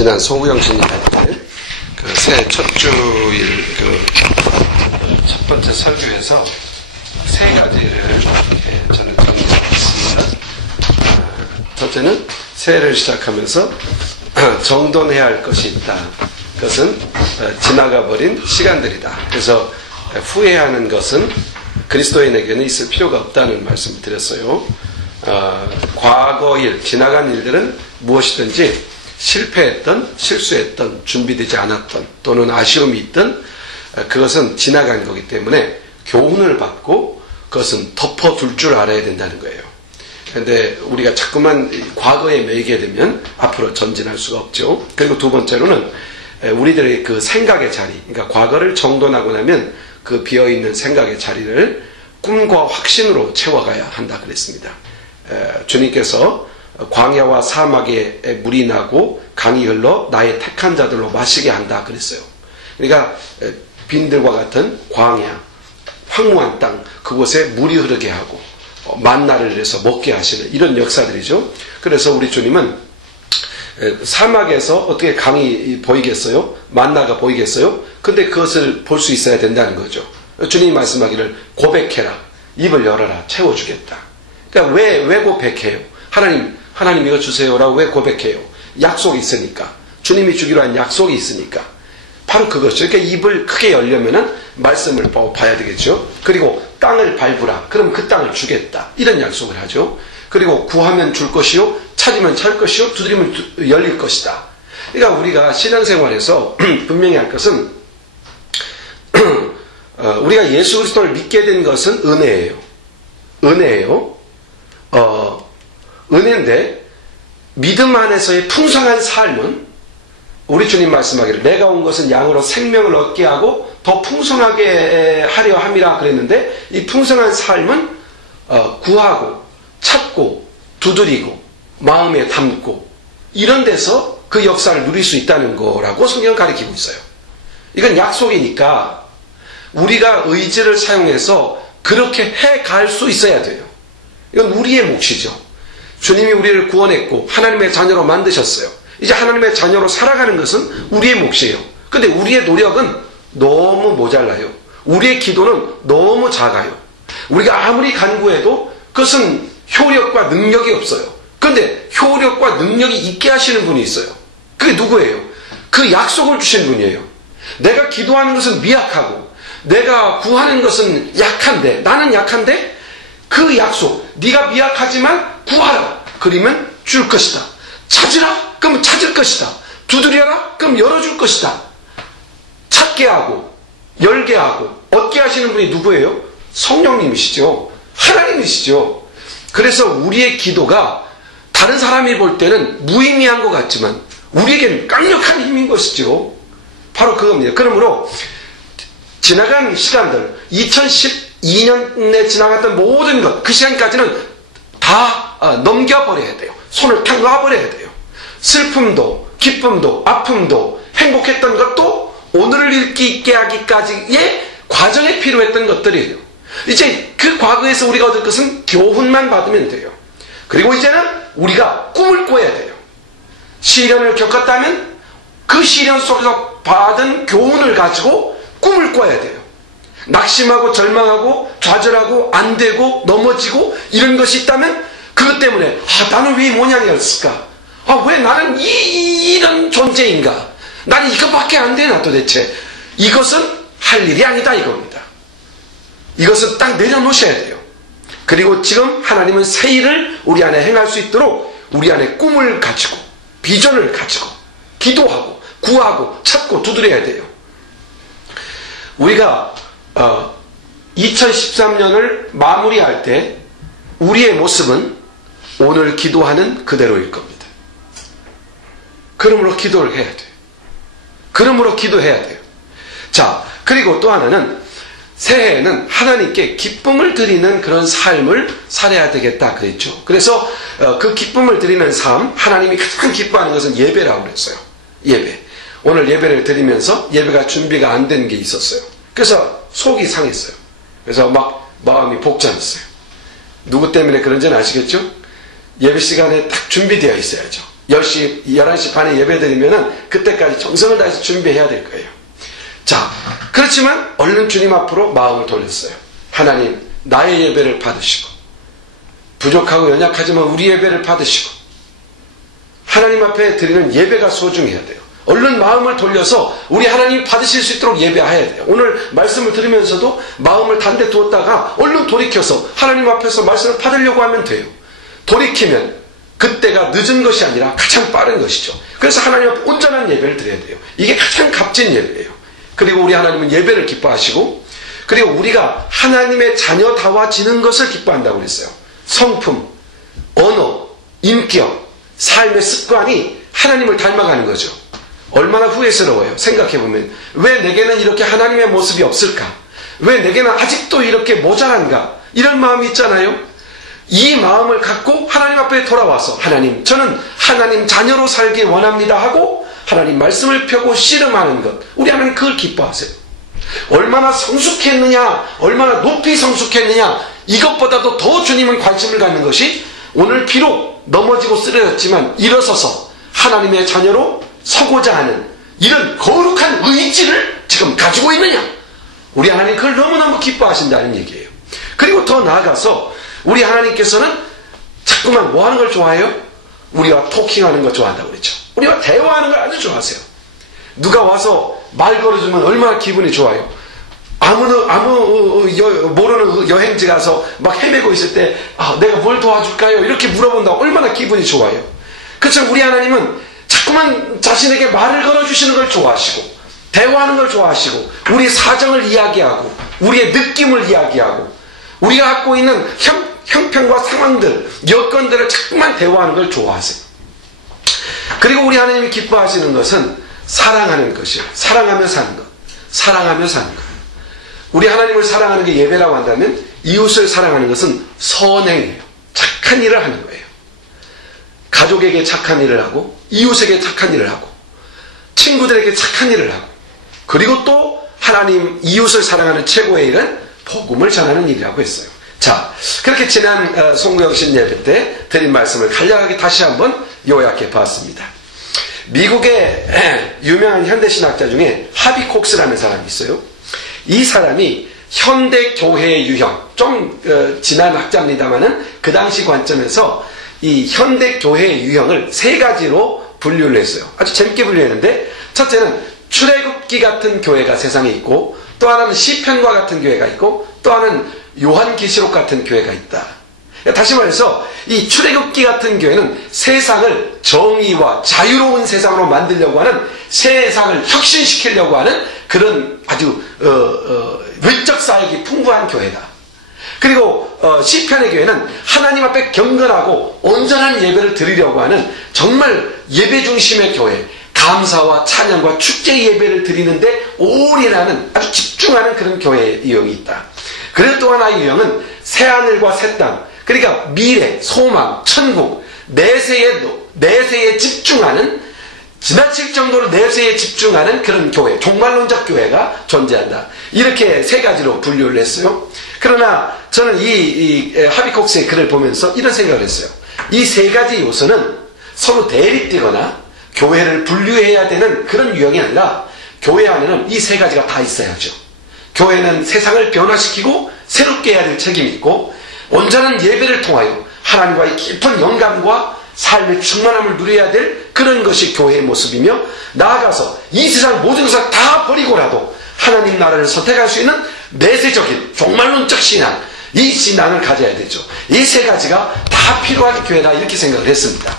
지난 소구영 신이 할 때 그 새해 첫 주일 첫 번째 설교에서 세 가지를 저는 정리했습니다. 첫째는 새해를 시작하면서 정돈해야 할 것이 있다. 그것은 지나가 버린 시간들이다. 그래서 후회하는 것은 그리스도인에게는 있을 필요가 없다는 말씀을 드렸어요. 과거 일, 지나간 일들은 무엇이든지 실패했던, 실수했던, 준비되지 않았던 또는 아쉬움이 있던 그것은 지나간 거기 때문에 교훈을 받고 그것은 덮어둘 줄 알아야 된다는 거예요. 그런데 우리가 자꾸만 과거에 매이게 되면 앞으로 전진할 수가 없죠. 그리고 두 번째로는 우리들의 그 생각의 자리, 그러니까 과거를 정돈하고 나면 그 비어있는 생각의 자리를 꿈과 확신으로 채워가야 한다 그랬습니다. 주님께서 광야와 사막에 물이 나고 강이 흘러 나의 택한 자들로 마시게 한다 그랬어요. 그러니까 빈들과 같은 광야, 황무한 땅, 그곳에 물이 흐르게 하고 만나를 내서 먹게 하시는 이런 역사들이죠. 그래서 우리 주님은 사막에서 어떻게 강이 보이겠어요? 만나가 보이겠어요? 근데 그것을 볼 수 있어야 된다는 거죠. 주님이 말씀하기를 고백해라, 입을 열어라, 채워주겠다. 그러니까 왜 고백해요? 하나님 이거 주세요라고 왜 고백해요? 약속이 있으니까. 주님이 주기로 한 약속이 있으니까. 바로 그것이죠. 그러니까 입을 크게 열려면은 말씀을 봐야 되겠죠. 그리고 땅을 밟으라. 그럼 그 땅을 주겠다. 이런 약속을 하죠. 그리고 구하면 줄 것이요, 찾으면 찾을 것이요, 두드리면 열릴 것이다. 그러니까 우리가 신앙생활에서 분명히 할 것은 우리가 예수 그리스도를 믿게 된 것은 은혜예요. 은혜예요. 은혜인데 믿음 안에서의 풍성한 삶은 우리 주님 말씀하기를 내가 온 것은 양으로 생명을 얻게 하고 더 풍성하게 하려 함이라 그랬는데 이 풍성한 삶은 구하고 찾고 두드리고 마음에 담고 이런 데서 그 역사를 누릴 수 있다는 거라고 성경은 가르치고 있어요. 이건 약속이니까 우리가 의지를 사용해서 그렇게 해갈 수 있어야 돼요. 이건 우리의 몫이죠. 주님이 우리를 구원했고 하나님의 자녀로 만드셨어요. 이제 하나님의 자녀로 살아가는 것은 우리의 몫이에요. 근데 우리의 노력은 너무 모자라요. 우리의 기도는 너무 작아요. 우리가 아무리 간구해도 그것은 효력과 능력이 없어요. 근데 효력과 능력이 있게 하시는 분이 있어요. 그게 누구예요? 그 약속을 주신 분이에요. 내가 기도하는 것은 미약하고 내가 구하는 것은 약한데, 나는 약한데 그 약속, 네가 미약하지만 구하라. 그러면 줄 것이다. 찾으라. 그럼 찾을 것이다. 두드려라. 그럼 열어줄 것이다. 찾게 하고 열게 하고 얻게 하시는 분이 누구예요? 성령님이시죠. 하나님이시죠. 그래서 우리의 기도가 다른 사람이 볼 때는 무의미한 것 같지만 우리에게는 강력한 힘인 것이죠. 바로 그겁니다. 그러므로 지나간 시간들, 2012년에 지나갔던 모든 것, 그 시간까지는 다 넘겨버려야 돼요. 손을 탁 놔버려야 돼요. 슬픔도 기쁨도 아픔도 행복했던 것도 오늘을 있게 하기까지의 과정에 필요했던 것들이에요. 이제 그 과거에서 우리가 얻을 것은 교훈만 받으면 돼요. 그리고 이제는 우리가 꿈을 꿔야 돼요. 시련을 겪었다면 그 시련 속에서 받은 교훈을 가지고 꿈을 꿔야 돼요. 낙심하고 절망하고 좌절하고 안 되고 넘어지고 이런 것이 있다면 그것 때문에 나는 왜 이 모양이었을까? 왜 나는 이런 존재인가? 나는 이것밖에 안 되나 도대체? 이것은 할 일이 아니다 이겁니다. 이것은 딱 내려놓으셔야 돼요. 그리고 지금 하나님은 새 일을 우리 안에 행할 수 있도록 우리 안에 꿈을 가지고 비전을 가지고 기도하고 구하고 찾고 두드려야 돼요. 우리가 2013년을 마무리할 때 우리의 모습은 오늘 기도하는 그대로일 겁니다. 그러므로 기도를 해야 돼요. 그러므로 기도해야 돼요. 자, 그리고 또 하나는 새해에는 하나님께 기쁨을 드리는 그런 삶을 살아야 되겠다 그랬죠. 그래서 그 기쁨을 드리는 삶, 하나님이 가장 기뻐하는 것은 예배라고 그랬어요. 예배. 오늘 예배를 드리면서 예배가 준비가 안 된 게 있었어요. 그래서 속이 상했어요. 그래서 막 마음이 복잡했어요. 누구 때문에 그런지는 아시겠죠? 예배 시간에 딱 준비되어 있어야죠. 10시, 11시 반에 예배 드리면은 그때까지 정성을 다해서 준비해야 될 거예요. 자, 그렇지만 얼른 주님 앞으로 마음을 돌렸어요. 하나님, 나의 예배를 받으시고, 부족하고 연약하지만 우리 예배를 받으시고, 하나님 앞에 드리는 예배가 소중해야 돼요. 얼른 마음을 돌려서 우리 하나님 받으실 수 있도록 예배해야 돼요. 오늘 말씀을 들으면서도 마음을 단데 두었다가 얼른 돌이켜서 하나님 앞에서 말씀을 받으려고 하면 돼요. 돌이키면 그때가 늦은 것이 아니라 가장 빠른 것이죠. 그래서 하나님 앞에 온전한 예배를 드려야 돼요. 이게 가장 값진 예배예요. 그리고 우리 하나님은 예배를 기뻐하시고, 그리고 우리가 하나님의 자녀다워지는 것을 기뻐한다고 그랬어요. 성품, 언어, 인격, 삶의 습관이 하나님을 닮아가는 거죠. 얼마나 후회스러워요. 생각해보면 왜 내게는 이렇게 하나님의 모습이 없을까? 왜 내게는 아직도 이렇게 모자란가? 이런 마음이 있잖아요. 이 마음을 갖고 하나님 앞에 돌아와서 하나님, 저는 하나님 자녀로 살기 원합니다 하고 하나님 말씀을 펴고 씨름하는 것, 우리 하나님 그걸 기뻐하세요. 얼마나 성숙했느냐, 얼마나 높이 성숙했느냐, 이것보다도 더 주님은 관심을 갖는 것이 오늘 비록 넘어지고 쓰러졌지만 일어서서 하나님의 자녀로 서고자 하는 이런 거룩한 의지를 지금 가지고 있느냐. 우리 하나님 그걸 너무너무 기뻐하신다는 얘기예요. 그리고 더 나아가서 우리 하나님께서는 자꾸만 뭐 하는 걸 좋아해요? 우리와 토킹하는 거 좋아한다고 그랬죠. 우리와 대화하는 걸 아주 좋아하세요. 누가 와서 말 걸어주면 얼마나 기분이 좋아요. 모르는 여행지 가서 막 헤매고 있을 때 내가 뭘 도와줄까요? 이렇게 물어본다고 얼마나 기분이 좋아요. 그렇죠. 우리 하나님은 자꾸만 자신에게 말을 걸어주시는 걸 좋아하시고, 대화하는 걸 좋아하시고, 우리의 사정을 이야기하고, 우리의 느낌을 이야기하고, 우리가 갖고 있는 형편과 상황들, 여건들을 자꾸만 대화하는 걸 좋아하세요. 그리고 우리 하나님이 기뻐하시는 것은 사랑하는 것이에요. 사랑하며 사는 것. 사랑하며 사는 것. 우리 하나님을 사랑하는 게 예배라고 한다면 이웃을 사랑하는 것은 선행이에요. 착한 일을 하는 거예요. 가족에게 착한 일을 하고, 이웃에게 착한 일을 하고, 친구들에게 착한 일을 하고, 그리고 또 하나님 이웃을 사랑하는 최고의 일은 복음을 전하는 일이라고 했어요. 자, 그렇게 지난 송구영신 예배 때 드린 말씀을 간략하게 다시 한번 요약해 봤습니다. 미국의 유명한 현대신학자 중에 하비 콕스라는 사람이 있어요. 이 사람이 현대교회의 유형, 좀 지난 학자입니다마는 그 당시 관점에서 이 현대교회의 유형을 세 가지로 분류를 했어요. 아주 재밌게 분류했는데, 첫째는 출애굽기 같은 교회가 세상에 있고, 또 하나는 시편과 같은 교회가 있고, 또 하나는 요한계시록 같은 교회가 있다. 다시 말해서 이 출애굽기 같은 교회는 세상을 정의와 자유로운 세상으로 만들려고 하는, 세상을 혁신시키려고 하는 그런 아주 외적 사역이 풍부한 교회다. 그리고 시편의 교회는 하나님 앞에 경건하고 온전한 예배를 드리려고 하는 정말 예배 중심의 교회, 감사와 찬양과 축제 예배를 드리는데 올인하는, 아주 집중하는 그런 교회의 유형이 있다. 그리고 또 하나의 유형은 새하늘과 새 땅, 그러니까 미래, 소망, 천국, 내세에 집중하는, 지나칠 정도로 내세에 집중하는 그런 교회, 종말론적 교회가 존재한다. 이렇게 세 가지로 분류를 했어요. 그러나 저는 이 하비콕스의 글을 보면서 이런 생각을 했어요. 이 세 가지 요소는 서로 대립되거나 교회를 분류해야 되는 그런 유형이 아니라, 교회 안에는 이 세 가지가 다 있어야죠. 교회는 세상을 변화시키고 새롭게 해야 될 책임이 있고, 온전한 예배를 통하여 하나님과의 깊은 영감과 삶의 충만함을 누려야 될 그런 것이 교회의 모습이며, 나아가서 이 세상 모든 것을 다 버리고라도 하나님 나라를 선택할 수 있는 내세적인 종말론적 신앙, 이 신앙을 가져야 되죠. 이 세 가지가 다 필요한 교회다, 이렇게 생각을 했습니다.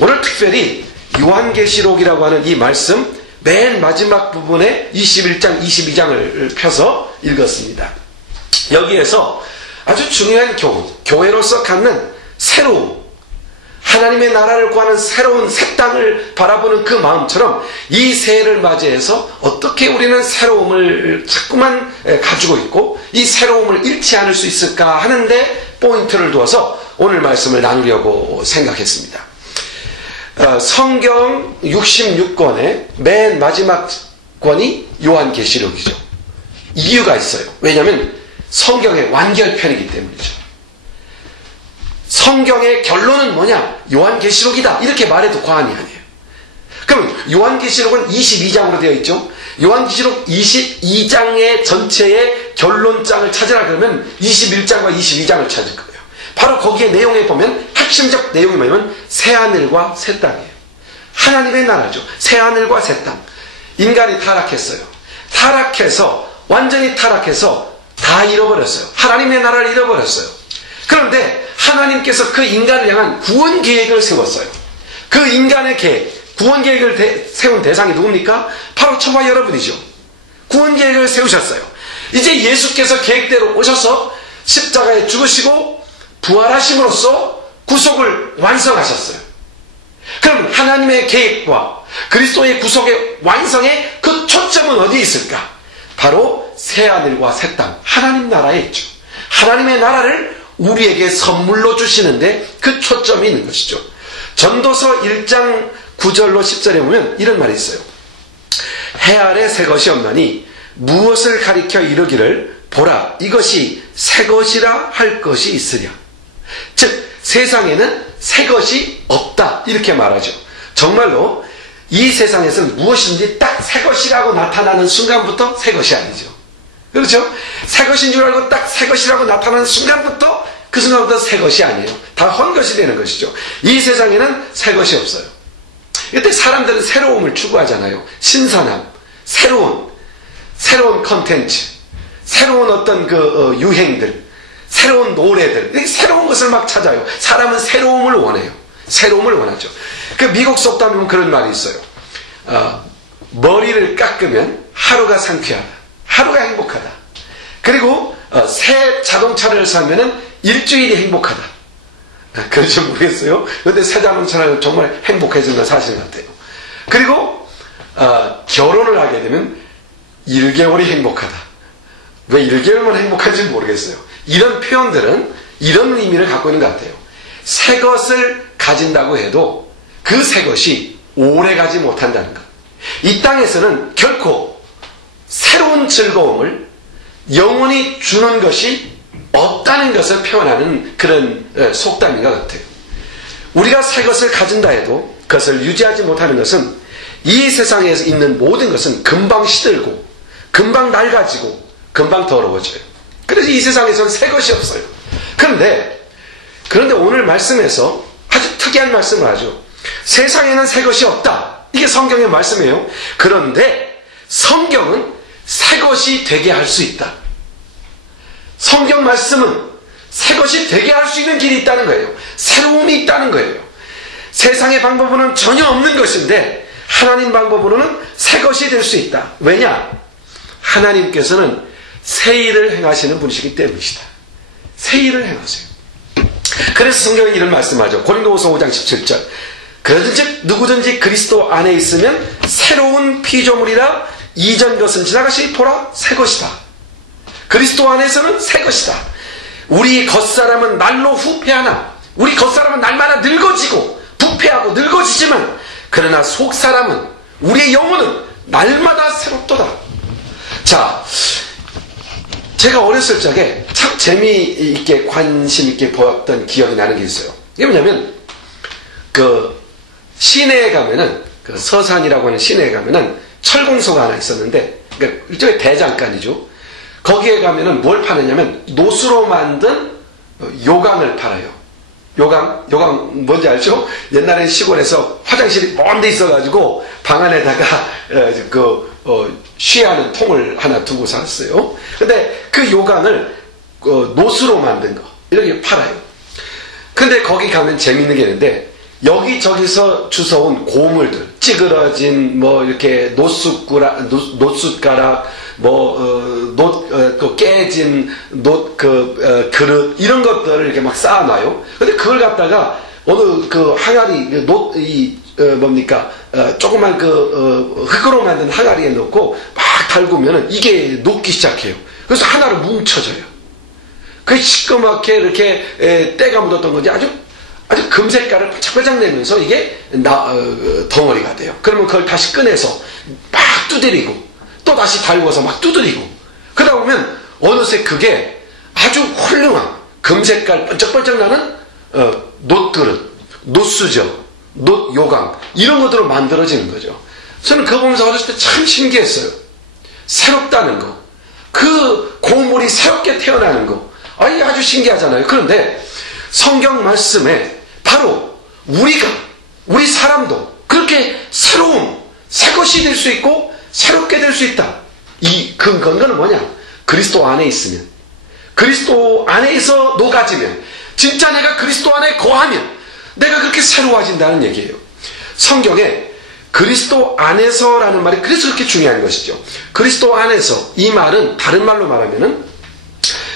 오늘 특별히 요한계시록이라고 하는 이 말씀 맨 마지막 부분에 21장, 22장을 펴서 읽었습니다. 여기에서 아주 중요한 교훈, 교회로서 갖는 새로움, 하나님의 나라를 구하는 새로운 새 땅을 바라보는 그 마음처럼 이 새해를 맞이해서 어떻게 우리는 새로움을 자꾸만 가지고 있고 이 새로움을 잃지 않을 수 있을까 하는데 포인트를 두어서 오늘 말씀을 나누려고 생각했습니다. 성경 66권의 맨 마지막 권이 요한계시록이죠. 이유가 있어요. 왜냐하면 성경의 완결편이기 때문이죠. 성경의 결론은 뭐냐? 요한계시록이다. 이렇게 말해도 과언이 아니에요. 그럼 요한계시록은 22장으로 되어 있죠. 요한계시록 22장의 전체의 결론장을 찾으라 그러면 21장과 22장을 찾을 거예요. 바로 거기에 내용에 보면 핵심적 내용이 뭐냐면 새하늘과 새 땅이에요. 하나님의 나라죠. 새하늘과 새 땅. 인간이 타락했어요. 타락해서 완전히 타락해서 다 잃어버렸어요. 하나님의 나라를 잃어버렸어요. 그런데 하나님께서 그 인간을 향한 구원 계획을 세웠어요. 그 인간의 계획, 구원 계획을 세운 대상이 누굽니까? 바로 저와 여러분이죠. 구원 계획을 세우셨어요. 이제 예수께서 계획대로 오셔서 십자가에 죽으시고 부활하심으로써 구속을 완성하셨어요. 그럼 하나님의 계획과 그리스도의 구속의 완성의 그 초점은 어디에 있을까? 바로 새하늘과 새 땅, 하나님 나라에 있죠. 하나님의 나라를 우리에게 선물로 주시는데 그 초점이 있는 것이죠. 전도서 1장 9절로 10절에 보면 이런 말이 있어요. 해 아래 새 것이 없나니 무엇을 가리켜 이르기를 보라 이것이 새 것이라 할 것이 있으랴. 즉 세상에는 새 것이 없다 이렇게 말하죠. 정말로 이 세상에서는 무엇인지 딱 새 것이라고 나타나는 순간부터 새 것이 아니죠. 그렇죠? 새 것인 줄 알고 딱 새 것이라고 나타나는 순간부터 그 순간부터 새 것이 아니에요. 다 헛것이 되는 것이죠. 이 세상에는 새 것이 없어요. 이때 사람들은 새로움을 추구하잖아요. 신선함, 새로운 컨텐츠, 새로운 어떤 그 유행들, 새로운 노래들, 새로운 것을 막 찾아요. 사람은 새로움을 원해요. 새로움을 원하죠. 그 미국 속담 보면 그런 말이 있어요. 머리를 깎으면 하루가 상쾌하다. 하루가 행복하다. 그리고 새 자동차를 사면은 일주일이 행복하다. 그런지 모르겠어요. 그런데 새 자동차는 정말 행복해지는 건 사실 같아요. 그리고 결혼을 하게 되면 1개월이 행복하다. 왜 1개월만 행복한지 모르겠어요. 이런 표현들은 이런 의미를 갖고 있는 것 같아요. 새 것을 가진다고 해도 그 새 것이 오래 가지 못한다는 것. 이 땅에서는 결코 새로운 즐거움을 영원히 주는 것이 없다는 것을 표현하는 그런 속담인 것 같아요. 우리가 새 것을 가진다 해도 그것을 유지하지 못하는 것은 이 세상에 있는 모든 것은 금방 시들고 금방 낡아지고 금방 더러워져요. 그래서 이 세상에서는 새 것이 없어요. 그런데 오늘 말씀에서 아주 특이한 말씀을 하죠. 세상에는 새 것이 없다. 이게 성경의 말씀이에요. 그런데 성경은 새 것이 되게 할 수 있다. 성경 말씀은 새 것이 되게 할 수 있는 길이 있다는 거예요. 새로움이 있다는 거예요. 세상의 방법으로는 전혀 없는 것인데 하나님 방법으로는 새 것이 될 수 있다. 왜냐? 하나님께서는 새 일을 행하시는 분이시기 때문이시다. 새 일을 행하세요. 그래서 성경은 이런 말씀하죠. 고린도후서 5장 17절. 그런즉 누구든지 그리스도 안에 있으면 새로운 피조물이라 이전 것은 지나가시 보라 새 것이다. 그리스도 안에서는 새 것이다. 우리 겉사람은 날로 후패하나 우리 겉사람은 날마다 늙어지고 부패하고 늙어지지만 그러나 속사람은 우리의 영혼은 날마다 새롭도다. 자, 제가 어렸을 적에 참 재미있게 관심 있게 보았던 기억이 나는 게 있어요. 이게 뭐냐면 그 시내에 가면은 그 서산이라고 하는 시내에 가면은 철공소가 하나 있었는데 그러니까 일종의 대장간이죠. 거기에 가면은 뭘 파느냐면 노수로 만든 요강을 팔아요. 요강 뭔지 알죠? 옛날엔 시골에서 화장실이 먼 데 있어가지고 방 안에다가 쉬하는 통을 하나 두고 살았어요. 근데 그 요강을 노수로 만든 거 이렇게 팔아요. 근데 거기 가면 재밌는 게 있는데 여기저기서 주워온 고물들, 찌그러진 이렇게 노숫가락, 깨진 그릇 이런 것들을 이렇게 막 쌓아놔요. 근데 그걸 갖다가 어느 그 항아리 조그만 흙으로 만든 항아리에 넣고 막 달구면은 이게 녹기 시작해요. 그래서 하나로 뭉쳐져요. 그 시꺼멓게 이렇게 때가 묻었던 건지 아주 금색깔을 반짝반짝 내면서 이게 덩어리가 돼요. 그러면 그걸 다시 꺼내서 막 두드리고 또 다시 달궈서 막 두드리고 그러다 보면 어느새 그게 아주 훌륭한 금색깔 번쩍번쩍 나는 놋그릇, 놋수저, 놋요강 이런 것들로 만들어지는 거죠. 저는 그거 보면서 어렸을 때 참 신기했어요. 새롭다는 거, 그 고물이 새롭게 태어나는 거, 아주 신기하잖아요. 그런데 성경 말씀에 바로 우리 사람도 그렇게 새로운 새 것이 될 수 있고 새롭게 될 수 있다. 이 근거는 뭐냐? 그리스도 안에 있으면, 그리스도 안에서 녹아지면, 진짜 내가 그리스도 안에 거하면 내가 그렇게 새로워진다는 얘기예요. 성경에 그리스도 안에서라는 말이 그래서 그렇게 중요한 것이죠. 그리스도 안에서, 이 말은 다른 말로 말하면은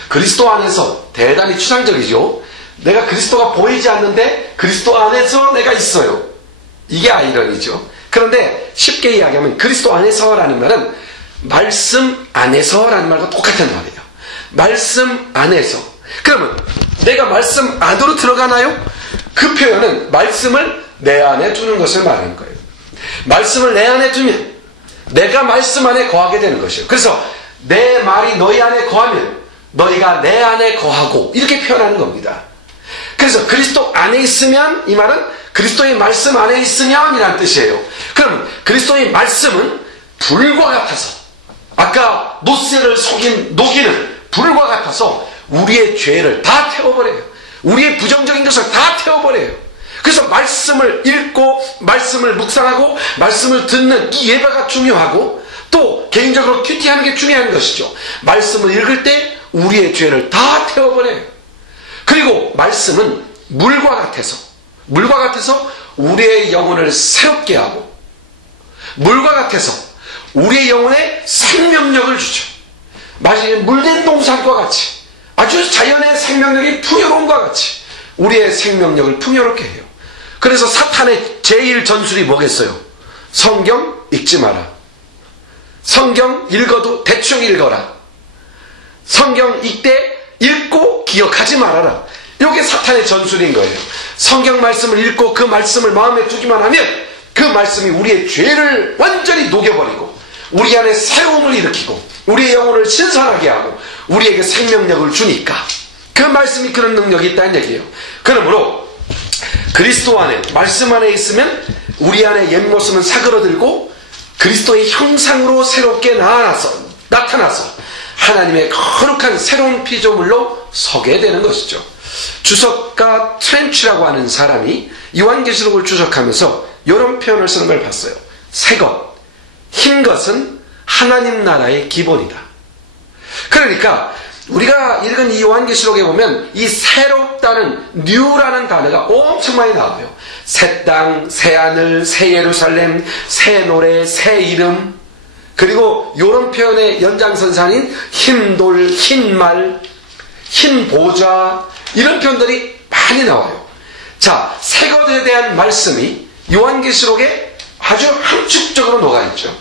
그리스도 안에서, 대단히 추상적이죠. 내가 그리스도가 보이지 않는데 그리스도 안에서 내가 있어요. 이게 아이러니죠. 그런데 쉽게 이야기하면 그리스도 안에서라는 말은 말씀 안에서라는 말과 똑같은 말이에요. 말씀 안에서. 그러면 내가 말씀 안으로 들어가나요? 그 표현은 말씀을 내 안에 두는 것을 말하는 거예요. 말씀을 내 안에 두면 내가 말씀 안에 거하게 되는 것이에요. 그래서 내 말이 너희 안에 거하면 너희가 내 안에 거하고, 이렇게 표현하는 겁니다. 그래서 그리스도 안에 있으면, 이 말은 그리스도의 말씀 안에 있으면 이라는 뜻이에요. 그럼 그리스도의 말씀은 불과 같아서, 아까 놋새를 녹이는 불과 같아서 우리의 죄를 다 태워버려요. 우리의 부정적인 것을 다 태워버려요. 그래서 말씀을 읽고 말씀을 묵상하고 말씀을 듣는 이 예배가 중요하고, 또 개인적으로 큐티하는 게 중요한 것이죠. 말씀을 읽을 때 우리의 죄를 다 태워버려요. 그리고 말씀은 물과 같아서 우리의 영혼을 새롭게 하고, 물과 같아서 우리의 영혼에 생명력을 주죠. 마치 물된 동산과 같이, 아주 자연의 생명력이 풍요로움과 같이 우리의 생명력을 풍요롭게 해요. 그래서 사탄의 제일 전술이 뭐겠어요? 성경 읽지 마라. 성경 읽어도 대충 읽어라. 성경 읽고 기억하지 말아라. 이게 사탄의 전술인 거예요. 성경 말씀을 읽고 그 말씀을 마음에 두기만 하면 그 말씀이 우리의 죄를 완전히 녹여버리고 우리 안에 새로움을 일으키고 우리의 영혼을 신선하게 하고 우리에게 생명력을 주니까, 그 말씀이 그런 능력이 있다는 얘기예요. 그러므로 그리스도 안에, 말씀 안에 있으면 우리 안에 옛모습은 사그러들고 그리스도의 형상으로 새롭게 나타나서 하나님의 거룩한 새로운 피조물로 서게 되는 것이죠. 주석가 트렌치라고 하는 사람이 요한계시록을 주석하면서 이런 표현을 쓰는 걸 봤어요. 새것, 흰 것은 하나님 나라의 기본이다. 그러니까 우리가 읽은 이 요한계시록에 보면 이 새롭다는 new라는 단어가 엄청 많이 나와요. 새 땅, 새 하늘, 새 예루살렘, 새 노래, 새 이름, 그리고 이런 표현의 연장선상인 흰 돌, 흰 말, 흰 보좌, 이런 표현들이 많이 나와요. 자, 새 것에 대한 말씀이 요한계시록에 아주 함축적으로 녹아있죠.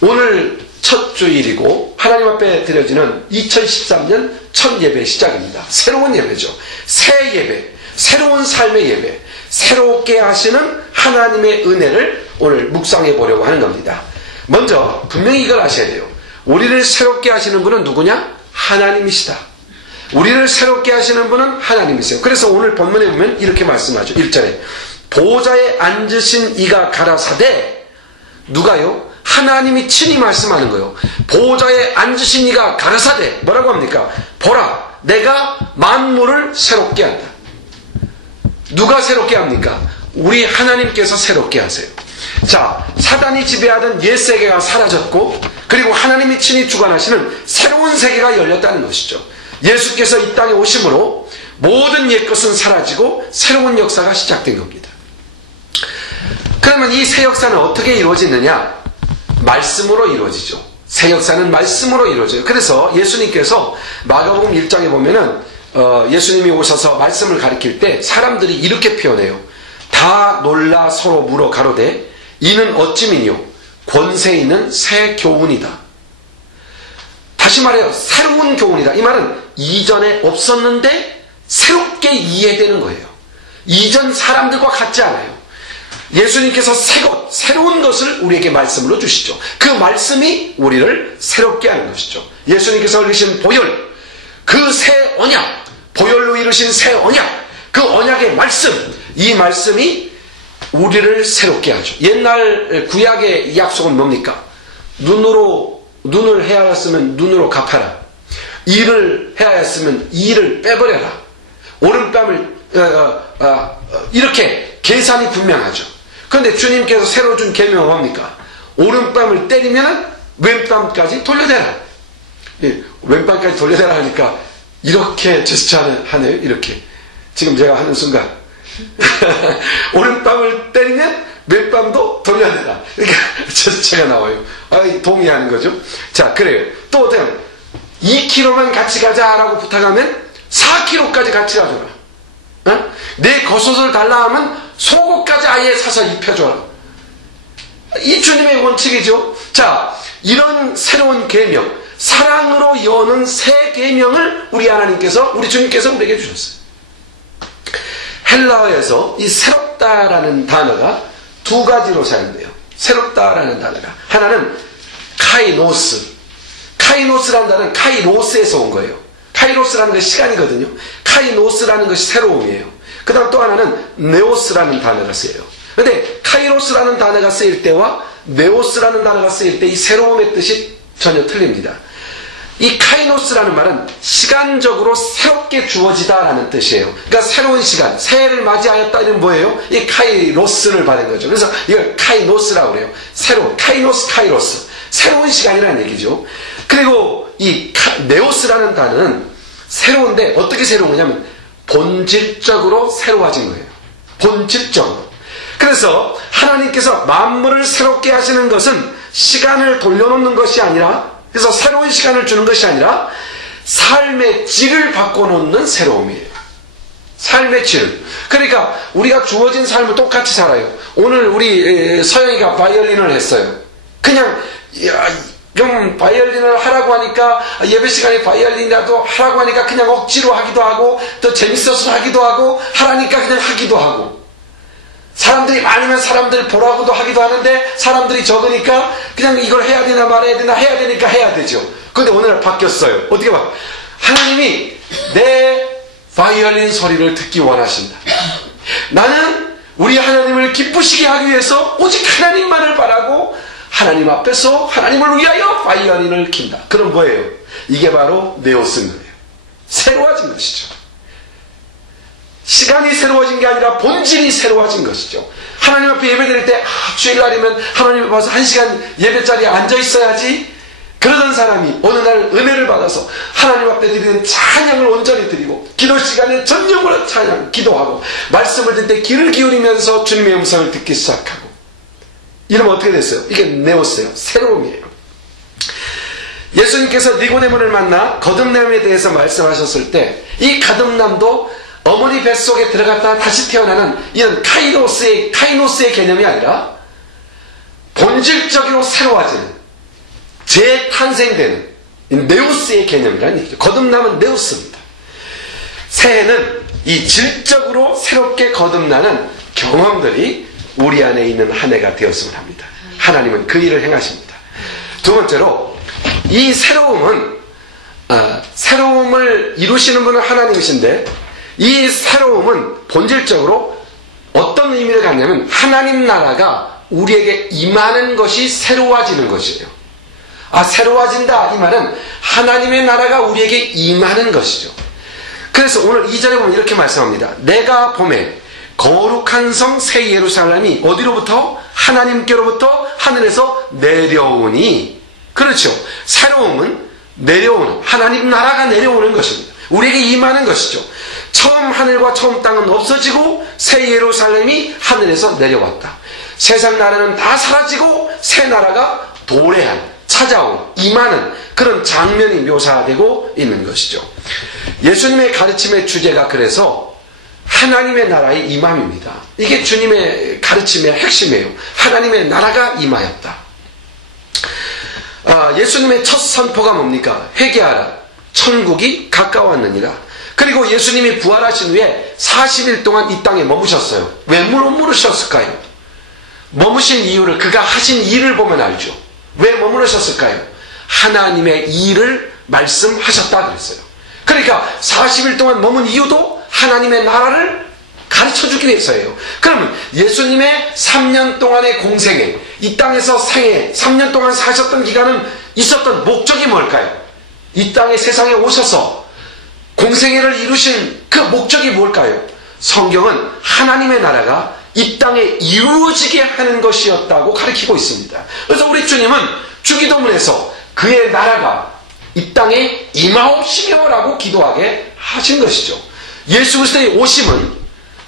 오늘 첫 주일이고 하나님 앞에 드려지는 2013년 첫 예배 시작입니다. 새로운 예배죠. 새 예배, 새로운 삶의 예배, 새롭게 하시는 하나님의 은혜를 오늘 묵상해 보려고 하는 겁니다. 먼저 분명히 이걸 아셔야 돼요. 우리를 새롭게 하시는 분은 누구냐? 하나님이시다. 우리를 새롭게 하시는 분은 하나님이세요. 그래서 오늘 본문에 보면 이렇게 말씀하죠. 1절에 보좌에 앉으신 이가 가라사대, 누가요? 하나님이 친히 말씀하는 거예요. 보좌에 앉으신 이가 가라사대, 뭐라고 합니까? 보라, 내가 만물을 새롭게 한다. 누가 새롭게 합니까? 우리 하나님께서 새롭게 하세요. 자, 사단이 지배하던 옛 세계가 사라졌고, 그리고 하나님이 친히 주관하시는 새로운 세계가 열렸다는 것이죠. 예수께서 이 땅에 오심으로 모든 옛 것은 사라지고 새로운 역사가 시작된 겁니다. 그러면 이 새 역사는 어떻게 이루어지느냐? 말씀으로 이루어지죠. 새 역사는 말씀으로 이루어져요. 그래서 예수님께서 마가복음 1장에 보면은 예수님이 오셔서 말씀을 가리킬 때 사람들이 이렇게 표현해요. 다 놀라 서로 물어 가로되 이는 어찌미뇨 권세 있는 새 교훈이다. 다시 말해요. 새로운 교훈이다. 이 말은 이전에 없었는데 새롭게 이해되는 거예요. 이전 사람들과 같지 않아요. 예수님께서 새로운 것을 우리에게 말씀으로 주시죠. 그 말씀이 우리를 새롭게 하는 것이죠. 예수님께서 이루신 보혈, 그 새 언약, 보혈로 이루신 새 언약, 그 언약의 말씀, 이 말씀이 우리를 새롭게 하죠. 옛날 구약의 약속은 뭡니까? 눈을 헤아렸으면 눈으로 갚아라. 이를 헤아렸으면 이를 빼버려라. 오른뺨을 이렇게 계산이 분명하죠. 그런데 주님께서 새로 준 계명은 뭡니까? 오른뺨을 때리면 왼뺨까지 돌려대라. 예, 왼뺨까지 돌려대라 하니까 이렇게 제스처 하네요. 이렇게. 지금 제가 하는 순간 오른뺨을 때리면 왼뺨도 돌려대라. 그러니까 제스처가 나와요. 동의하는 거죠. 자, 그래요. 또 어때요? 2km만 같이 가자라고 부탁하면 4km까지 같이 가줘라. 어? 내 겉옷을 달라 하면 속옷까지 아예 사서 입혀줘라. 이 주님의 원칙이죠. 자, 이런 새로운 계명, 사랑으로 여는 새 계명을 우리 하나님께서, 우리 주님께서 우리에게 주셨어요. 헬라어에서 이 새롭다라는 단어가 두 가지로 사용돼요. 새롭다라는 단어가 하나는 카이노스. 카이노스라는 단어는 카이로스에서 온 거예요. 카이로스라는 것이 시간이거든요. 카이노스라는 것이 새로움이에요. 그 다음 또 하나는 네오스라는 단어가 쓰여요. 그런데 카이로스라는 단어가 쓰일 때와 네오스라는 단어가 쓰일 때 이 새로움의 뜻이 전혀 틀립니다. 이 카이노스라는 말은 시간적으로 새롭게 주어지다라는 뜻이에요. 그러니까 새로운 시간, 새해를 맞이하였다 이는 뭐예요? 이 카이로스를 받은 거죠. 그래서 이걸 카이노스라고 그래요. 새로운, 카이로스. 새로운 시간이라는 얘기죠. 그리고 이 네오스라는 단어는 새로운데 어떻게 새로운 거냐면 본질적으로 새로워진 거예요. 본질적으로. 그래서 하나님께서 만물을 새롭게 하시는 것은 시간을 돌려놓는 것이 아니라, 그래서 새로운 시간을 주는 것이 아니라 삶의 질을 바꿔놓는 새로움이에요. 삶의 질. 그러니까 우리가 주어진 삶을 똑같이 살아요. 오늘 우리 서영이가 바이올린을 했어요. 그냥 좀 바이올린을 하라고 하니까, 예배 시간에 바이올린이라도 하라고 하니까 그냥 억지로 하기도 하고, 또 재밌어서 하기도 하고, 하라니까 그냥 하기도 하고, 사람들이 많으면 사람들 보라고도 하기도 하는데 사람들이 적으니까 그냥 이걸 해야 되나 말아야 되나, 해야 되니까 해야 되죠. 그런데 오늘 바뀌었어요. 어떻게 봐? 하나님이 내 바이올린 소리를 듣기 원하신다. 나는 우리 하나님을 기쁘시게 하기 위해서 오직 하나님만을 바라고 하나님 앞에서 하나님을 위하여 바이올린을 킨다. 그럼 뭐예요? 이게 바로 네오스인 거예요. 새로워진 것이죠. 시간이 새로워진 게 아니라 본질이 새로워진 것이죠. 하나님 앞에 예배드릴 때 주일날이면 하나님 앞에 와서 1시간 예배 자리에 앉아 있어야지, 그러던 사람이 어느 날 은혜를 받아서 하나님 앞에 드리는 찬양을 온전히 드리고, 기도 시간에 전념으로 찬양, 기도하고, 말씀을 듣을 때 귀를 기울이면서 주님의 음성을 듣기 시작하고, 이러면 어떻게 됐어요? 이게 네오스예요. 새로움이에요. 예수님께서 니고데모를 만나 거듭남에 대해서 말씀하셨을 때 이 거듭남도 어머니 뱃속에 들어갔다가 다시 태어나는 이런 카이노스의 개념이 아니라 본질적으로 새로워지는, 재탄생되는 네오스의 개념이라는 얘기죠. 거듭남은 네오스입니다. 새해는 이 질적으로 새롭게 거듭나는 경험들이 우리 안에 있는 한 해가 되었으면 합니다. 하나님은 그 일을 행하십니다. 두 번째로, 이 새로움은 새로움을 이루시는 분은 하나님이신데, 이 새로움은 본질적으로 어떤 의미를 갖냐면 하나님 나라가 우리에게 임하는 것이 새로워지는 것이에요. 새로워진다 이 말은 하나님의 나라가 우리에게 임하는 것이죠. 그래서 오늘 2절에 보면 이렇게 말씀합니다. 내가 봄에 거룩한 성 새 예루살렘이 어디로부터? 하나님께로부터 하늘에서 내려오니. 그렇죠. 새로움은 내려오는, 하나님 나라가 내려오는 것입니다. 우리에게 임하는 것이죠. 처음 하늘과 처음 땅은 없어지고 새 예루살렘이 하늘에서 내려왔다. 세상 나라는 다 사라지고 새 나라가 도래한, 찾아온, 임하는 그런 장면이 묘사되고 있는 것이죠. 예수님의 가르침의 주제가 그래서 하나님의 나라의 임함입니다. 이게 주님의 가르침의 핵심이에요. 하나님의 나라가 임하였다. 예수님의 첫 선포가 뭡니까? 회개하라, 천국이 가까웠느니라. 그리고 예수님이 부활하신 후에 40일 동안 이 땅에 머무셨어요. 왜 머무르셨을까요? 머무신 이유를, 그가 하신 일을 보면 알죠. 왜 머무르셨을까요? 하나님의 일을 말씀하셨다 그랬어요. 그러니까 40일 동안 머문 이유도 하나님의 나라를 가르쳐주기 위해서예요. 그러면 예수님의 3년 동안의 공생애, 이 땅에서 생애, 3년 동안 사셨던 기간은 있었던 목적이 뭘까요? 이 땅에 세상에 오셔서 공생애를 이루신 그 목적이 뭘까요? 성경은 하나님의 나라가 이 땅에 이루어지게 하는 것이었다고 가르치고 있습니다. 그래서 우리 주님은 주기도문에서 그의 나라가 이 땅에 임하옵시며 라고 기도하게 하신 것이죠. 예수 그리스도의 오심은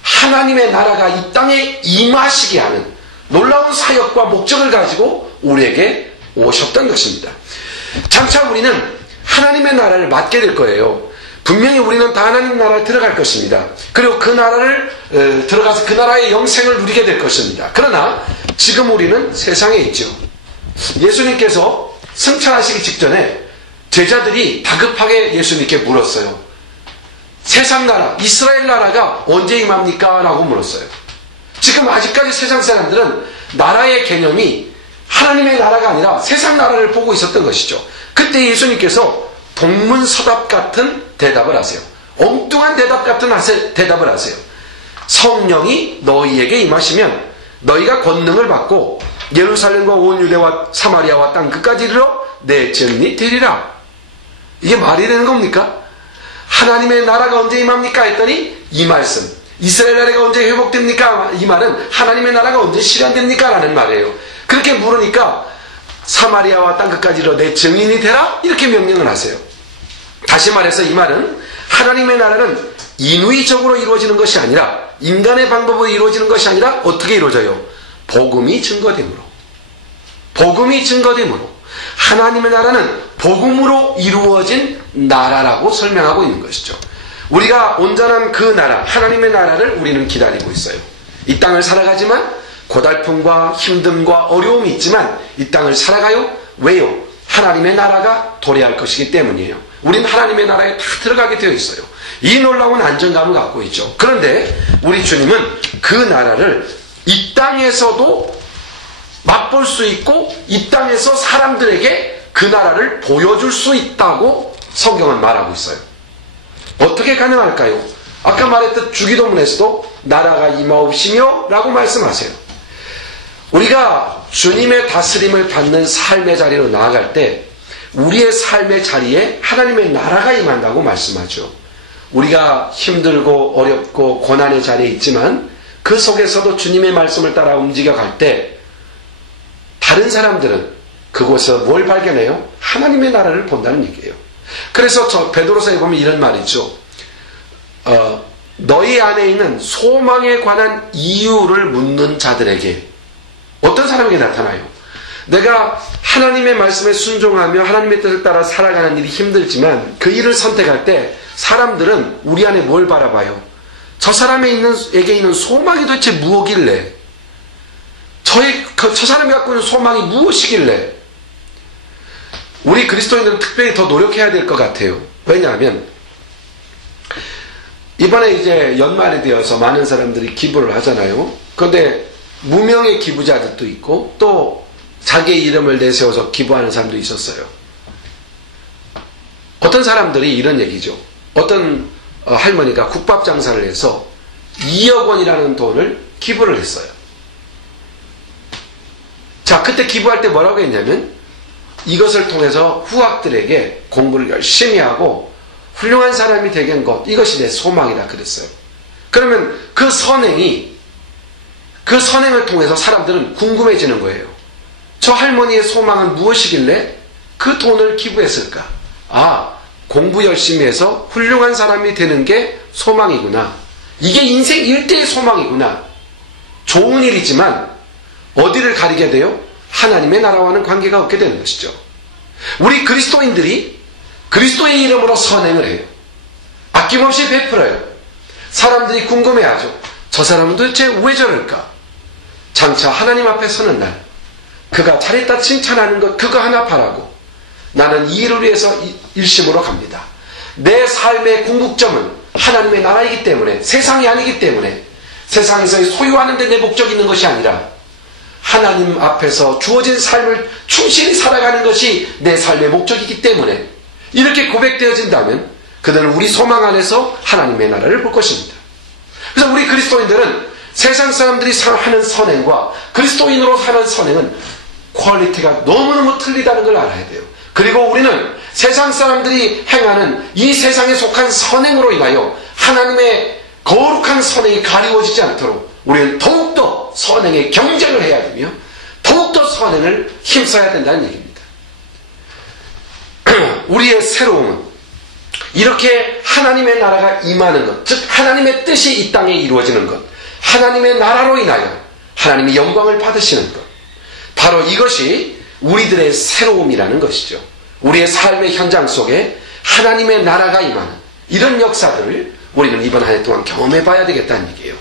하나님의 나라가 이 땅에 임하시게 하는 놀라운 사역과 목적을 가지고 우리에게 오셨던 것입니다. 장차 우리는 하나님의 나라를 맡게 될 거예요. 분명히 우리는 다 하나님 나라에 들어갈 것입니다. 그리고 그 나라를 들어가서 그 나라의 영생을 누리게 될 것입니다. 그러나 지금 우리는 세상에 있죠. 예수님께서 승천하시기 직전에 제자들이 다급하게 예수님께 물었어요. 세상 나라, 이스라엘 나라가 언제 임합니까? 라고 물었어요. 지금 아직까지 세상 사람들은 나라의 개념이 하나님의 나라가 아니라 세상 나라를 보고 있었던 것이죠. 그때 예수님께서 동문서답 같은 대답을 하세요. 엉뚱한 대답 같은 대답을 하세요. 성령이 너희에게 임하시면 너희가 권능을 받고 예루살렘과 온 유대와 사마리아와 땅 끝까지 이르러 내 증인이 되리라. 이게 말이 되는 겁니까? 하나님의 나라가 언제 임합니까? 했더니 이 말씀, 이스라엘 나라가 언제 회복됩니까? 이 말은 하나님의 나라가 언제 실현됩니까? 라는 말이에요. 그렇게 물으니까 사마리아와 땅 끝까지 이르러 내 증인이 되라? 이렇게 명령을 하세요. 다시 말해서 이 말은 하나님의 나라는 인위적으로 이루어지는 것이 아니라 인간의 방법으로 이루어지는 것이 아니라 어떻게 이루어져요? 복음이 증거됨으로. 복음이 증거됨으로. 하나님의 나라는 복음으로 이루어진 나라라고 설명하고 있는 것이죠. 우리가 온전한 그 나라, 하나님의 나라를 우리는 기다리고 있어요. 이 땅을 살아가지만 고달픔과 힘듦과 어려움이 있지만 이 땅을 살아가요. 왜요? 하나님의 나라가 도래할 것이기 때문이에요. 우린 하나님의 나라에 다 들어가게 되어 있어요. 이 놀라운 안정감을 갖고 있죠. 그런데 우리 주님은 그 나라를 이 땅에서도 맛볼 수 있고 이 땅에서 사람들에게 그 나라를 보여줄 수 있다고 성경은 말하고 있어요. 어떻게 가능할까요? 아까 말했던 주기도문에서도 나라가 임하옵시며 라고 말씀하세요. 우리가 주님의 다스림을 받는 삶의 자리로 나아갈 때 우리의 삶의 자리에 하나님의 나라가 임한다고 말씀하죠. 우리가 힘들고 어렵고 고난의 자리에 있지만 그 속에서도 주님의 말씀을 따라 움직여갈 때 다른 사람들은 그곳에서 뭘 발견해요? 하나님의 나라를 본다는 얘기예요. 그래서 저 베드로서에 보면 이런 말이 있죠. 너희 안에 있는 소망에 관한 이유를 묻는 자들에게 어떤 사람에게 나타나요? 내가 하나님의 말씀에 순종하며 하나님의 뜻을 따라 살아가는 일이 힘들지만 그 일을 선택할 때 사람들은 우리 안에 뭘 바라봐요? 저 사람에게 있는 소망이 도대체 무엇길래? 저 사람이 갖고 있는 소망이 무엇이길래? 우리 그리스도인들은 특별히 더 노력해야 될 것 같아요. 왜냐하면 이번에 이제 연말이 되어서 많은 사람들이 기부를 하잖아요. 그런데 무명의 기부자들도 있고 또 자기의 이름을 내세워서 기부하는 사람도 있었어요. 어떤 사람들이 이런 얘기죠. 어떤 할머니가 국밥 장사를 해서 2억 원이라는 돈을 기부를 했어요. 자, 그때 기부할 때 뭐라고 했냐면 이것을 통해서 후학들에게 공부를 열심히 하고 훌륭한 사람이 되게 한 것, 이것이 내 소망이다 그랬어요. 그러면 그 선행을 통해서 사람들은 궁금해지는 거예요. 저 할머니의 소망은 무엇이길래 그 돈을 기부했을까? 아, 공부 열심히 해서 훌륭한 사람이 되는 게 소망이구나. 이게 인생 일대의 소망이구나. 좋은 일이지만 어디를 가리게 돼요? 하나님의 나라와는 관계가 없게 되는 것이죠. 우리 그리스도인들이 그리스도의 이름으로 선행을 해요. 아낌없이 베풀어요. 사람들이 궁금해하죠. 저 사람은 도대체 왜 저럴까? 장차 하나님 앞에 서는 날 그가 잘했다 칭찬하는 것 그거 하나 바라고 나는 이 일을 위해서 일심으로 갑니다. 내 삶의 궁극점은 하나님의 나라이기 때문에 세상이 아니기 때문에 세상에서 소유하는 데 내 목적이 있는 것이 아니라 하나님 앞에서 주어진 삶을 충실히 살아가는 것이 내 삶의 목적이기 때문에 이렇게 고백되어진다면 그들은 우리 소망 안에서 하나님의 나라를 볼 것입니다. 그래서 우리 그리스도인들은 세상 사람들이 하는 선행과 그리스도인으로 사는 선행은 퀄리티가 너무너무 틀리다는 걸 알아야 돼요. 그리고 우리는 세상 사람들이 행하는 이 세상에 속한 선행으로 인하여 하나님의 거룩한 선행이 가리워지지 않도록 우리는 더욱더 선행에 경쟁을 해야 되며 더욱더 선행을 힘써야 된다는 얘기입니다. 우리의 새로움은 이렇게 하나님의 나라가 임하는 것, 즉 하나님의 뜻이 이 땅에 이루어지는 것, 하나님의 나라로 인하여 하나님의 영광을 받으시는 것, 바로 이것이 우리들의 새로움이라는 것이죠. 우리의 삶의 현장 속에 하나님의 나라가 임하는 이런 역사들을 우리는 이번 한 해 동안 경험해 봐야 되겠다는 얘기예요.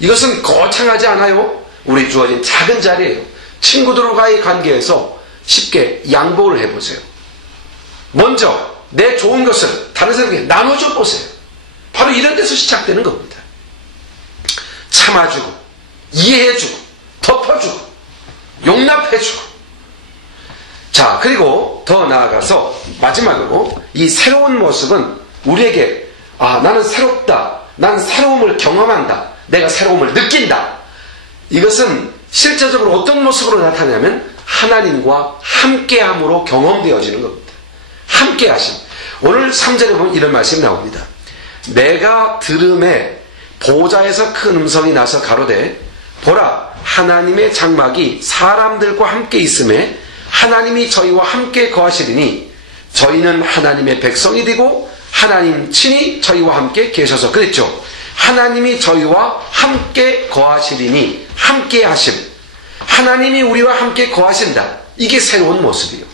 이것은 거창하지 않아요. 우리 주어진 작은 자리예요. 친구들과의 관계에서 쉽게 양보를 해보세요. 먼저 내 좋은 것을 다른 사람에게 나눠줘 보세요. 바로 이런 데서 시작되는 겁니다. 참아주고 이해해주고 덮어주고 용납해주고. 자, 그리고 더 나아가서 마지막으로 이 새로운 모습은 우리에게 나는 새롭다, 난 새로움을 경험한다, 내가 새로움을 느낀다. 이것은 실제적으로 어떤 모습으로 나타나냐면 하나님과 함께함으로 경험되어지는 겁니다. 함께하심. 오늘 3절에 보면 이런 말씀이 나옵니다. 내가 들음에 보좌에서 큰 음성이 나서 가로되 보라 하나님의 장막이 사람들과 함께 있음에 하나님이 저희와 함께 거하시리니 저희는 하나님의 백성이 되고 하나님 친히 저희와 함께 계셔서 그랬죠. 하나님이 저희와 함께 거하시리니 함께 하심. 하나님이 우리와 함께 거하신다. 이게 새로운 모습이에요.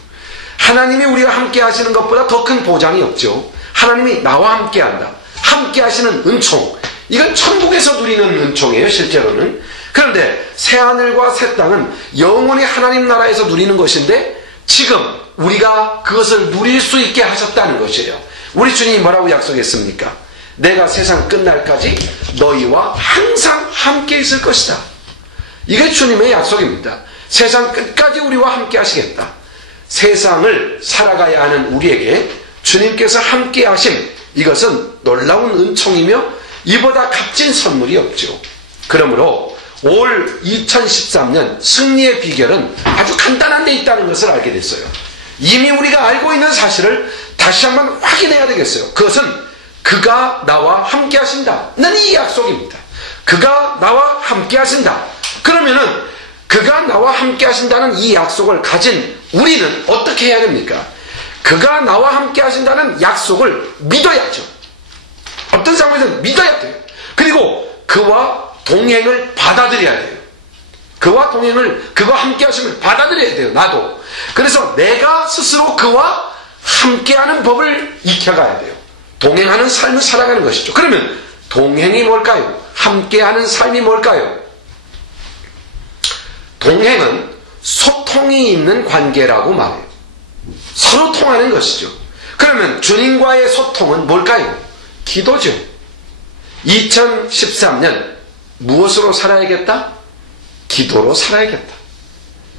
하나님이 우리와 함께 하시는 것보다 더 큰 보장이 없죠. 하나님이 나와 함께 한다. 함께 하시는 은총. 이건 천국에서 누리는 은총이에요, 실제로는. 그런데 새하늘과 새 땅은 영원히 하나님 나라에서 누리는 것인데 지금 우리가 그것을 누릴 수 있게 하셨다는 것이에요. 우리 주님이 뭐라고 약속했습니까? 내가 세상 끝날까지 너희와 항상 함께 있을 것이다. 이게 주님의 약속입니다. 세상 끝까지 우리와 함께 하시겠다. 세상을 살아가야 하는 우리에게 주님께서 함께 하심, 이것은 놀라운 은총이며 이보다 값진 선물이 없죠. 그러므로 올 2013년 승리의 비결은 아주 간단한 데 있다는 것을 알게 됐어요. 이미 우리가 알고 있는 사실을 다시 한번 확인해야 되겠어요. 그것은 그가 나와 함께 하신다는 이 약속입니다. 그가 나와 함께 하신다. 그러면은 그가 나와 함께 하신다는 이 약속을 가진 우리는 어떻게 해야 됩니까? 그가 나와 함께 하신다는 약속을 믿어야죠. 어떤 상황에서는 믿어야 돼요. 그리고 그와 동행을 받아들여야 돼요. 그와 함께 하심을 받아들여야 돼요. 나도. 그래서 내가 스스로 그와 함께하는 법을 익혀가야 돼요. 동행하는 삶을 살아가는 것이죠. 그러면 동행이 뭘까요? 함께하는 삶이 뭘까요? 동행은 소통이 있는 관계라고 말해요. 서로 통하는 것이죠. 그러면 주님과의 소통은 뭘까요? 기도죠. 2013년 무엇으로 살아야겠다? 기도로 살아야겠다.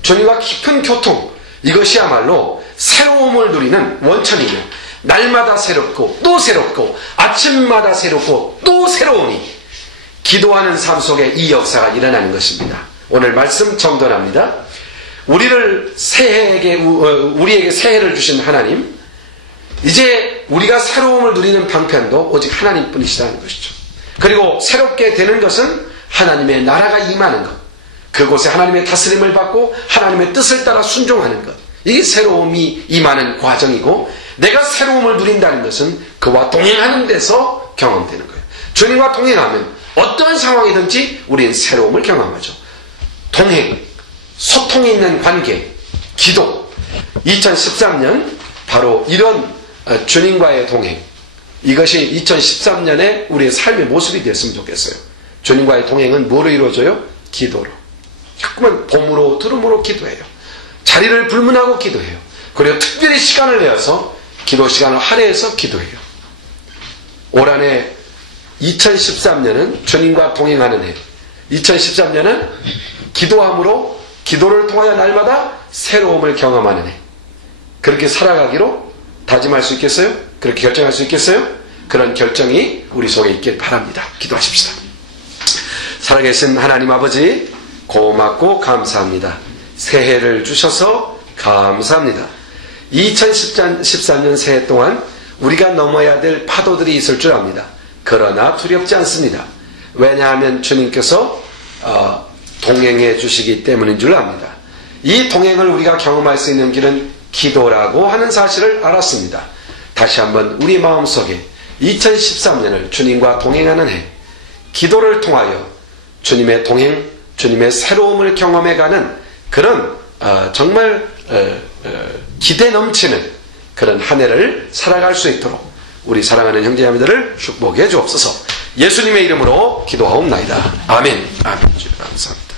주님과 깊은 교통, 이것이야말로 새로움을 누리는 원천이며 날마다 새롭고 또 새롭고 아침마다 새롭고 또 새로우니 기도하는 삶 속에 이 역사가 일어나는 것입니다. 오늘 말씀 정돈합니다. 우리에게 새해를 주신 하나님, 이제 우리가 새로움을 누리는 방편도 오직 하나님뿐이시다는 것이죠. 그리고 새롭게 되는 것은 하나님의 나라가 임하는 것, 그곳에 하나님의 다스림을 받고 하나님의 뜻을 따라 순종하는 것, 이게 새로움이 임하는 과정이고, 내가 새로움을 누린다는 것은 그와 동행하는 데서 경험되는 거예요. 주님과 동행하면 어떤 상황이든지 우리는 새로움을 경험하죠. 동행, 소통이 있는 관계, 기도. 2013년 바로 이런 주님과의 동행, 이것이 2013년에 우리의 삶의 모습이 됐으면 좋겠어요. 주님과의 동행은 뭐로 이루어져요? 기도로. 자꾸만 봄으로 들음으로 기도해요. 자리를 불문하고 기도해요. 그리고 특별히 시간을 내어서 기도 시간을 할애해서 기도해요. 올 한해 2013년은 주님과 동행하는 해, 2013년은 기도함으로 기도를 통하여 날마다 새로움을 경험하는 해, 그렇게 살아가기로 다짐할 수 있겠어요? 그렇게 결정할 수 있겠어요? 그런 결정이 우리 속에 있길 바랍니다. 기도하십시다. 살아계신 하나님 아버지, 고맙고 감사합니다. 새해를 주셔서 감사합니다. 2013년 새해 동안 우리가 넘어야 될 파도들이 있을 줄 압니다. 그러나 두렵지 않습니다. 왜냐하면 주님께서 동행해 주시기 때문인 줄 압니다. 이 동행을 우리가 경험할 수 있는 길은 기도라고 하는 사실을 알았습니다. 다시 한번 우리 마음속에 2013년을 주님과 동행하는 해, 기도를 통하여 주님의 동행, 주님의 새로움을 경험해가는 그런 정말 기대 넘치는 그런 한 해를 살아갈 수 있도록 우리 사랑하는 형제자매들을 축복해 주옵소서. 예수님의 이름으로 기도하옵나이다. 아멘. 아멘. 감사합니다.